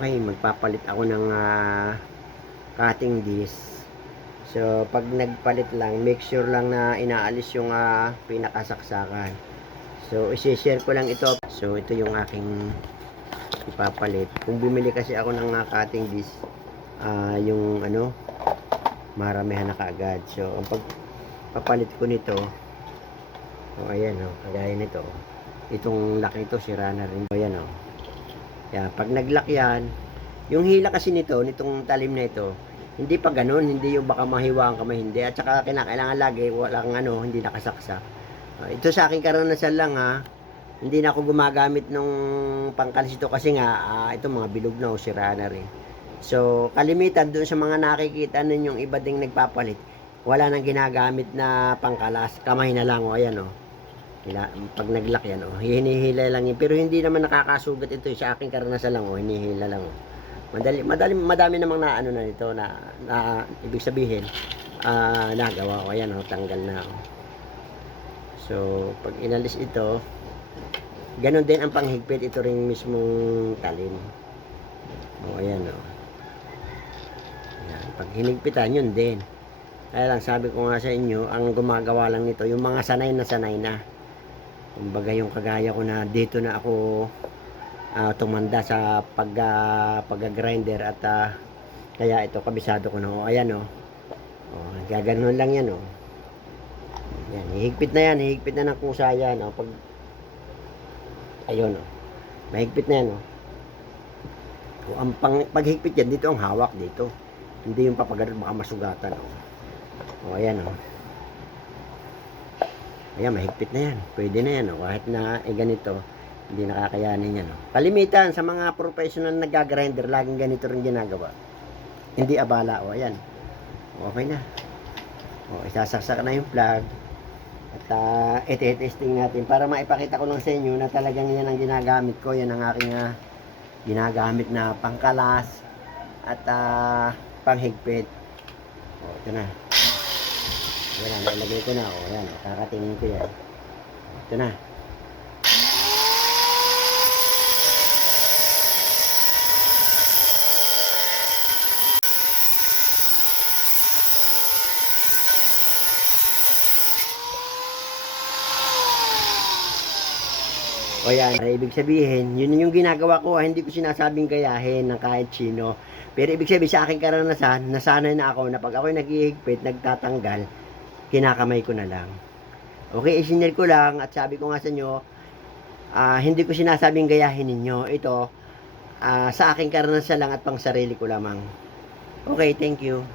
Okay, magpapalit ako ng ah, cutting disc. So, pag nagpalit lang, make sure lang na inaalis yung ah, pinakasaksakan. So, isi-share ko lang ito. So, ito yung aking ipapalit. Kung bumili kasi ako ng ah, cutting disc, ah, yung ano, maramihan na kaagad. So, ang pagpapalit ko nito, oh, ayan oh, kagaya nito. Itong lock nito, sira na rin. Ayan oh. Kaya pag nag-lock yan, yung hila kasi nito, nitong talim na ito, hindi pa ganun, hindi yung baka mahiwa ang kamay, hindi. At saka kinakailangan lagi, walang ano, hindi nakasaksak. Ah, ito sa aking karanasan lang ha, hindi na ako gumagamit nung pangkalis ito kasi nga, ah, ito mga bilog na o sira na rin. So, kalimitan doon sa mga nakikita ninyong iba ding nagpapalit, wala nang ginagamit na pangkalas, kamay na lang o ayan o. Hila, pag naglock yan, oh, hinihila lang yun. Pero hindi naman nakakasugat ito. Sa aking karanasan lang, oh, hinihila lang. Oh. Madali, madali, madami namang na ano na nito na, na ibig sabihin, ah nagawa ko. Ayan, oh, tanggal na. Oh. So, pag inalis ito, ganun din ang panghigpit. Ito rin mismong talim. Oh, ayan, oh. Ayan, pag hinigpitan, yun din. Kaya lang, sabi ko nga sa inyo, ang gumagawa lang nito, yung mga sanay na sanay na. Kumbaga yung kagaya ko na dito na ako ah, tumanda sa pag ah, pag-grinder at ah, kaya ito kabisado ko na oh, ayan oh. Oh, gaganon lang yan oh. Yan, hihigpit na yan, hihigpit na ng kusa yan oh. Pag ayun oh. Mahigpit na yan oh. Oh, ang pang, paghigpit yan, dito ang hawak dito. Hindi yung papaganon baka masugatan oh. Oh, ayan oh. Ayan, mahigpit na yan. Pwede na yan. Oh. Kahit na eh, ganito, hindi nakakayanin yan. Oh. Kalimitan sa mga professional na nag-grinder, laging ganito rin ginagawa. Hindi abala. O, ayan. Okay na. O, isasaksak na yung plug. At uh, iti-testing natin para maipakita ko lang sa inyo na talagang yan ang ginagamit ko. Yan ang aking ah, ginagamit na pangkalas at ah, panghigpit. O, ito na. Na, nailagay ko na. O, yan. Kakatingin ko yan. Ito na. O yan, ay, ibig sabihin, yun yung ginagawa ko, ah, hindi ko sinasabing gayahin ng kahit sino. Pero ibig sabihin sa aking karanasan, nasanay na ako na pag ako'y naghihigpit, nagtatanggal, kinakamay ko na lang. Okay, isinil ko lang at sabi ko nga sa inyo, ah, hindi ko sinasabing gayahin ninyo. Ito, ah, sa aking karanasan lang at pang sarili ko lamang. Okay, thank you.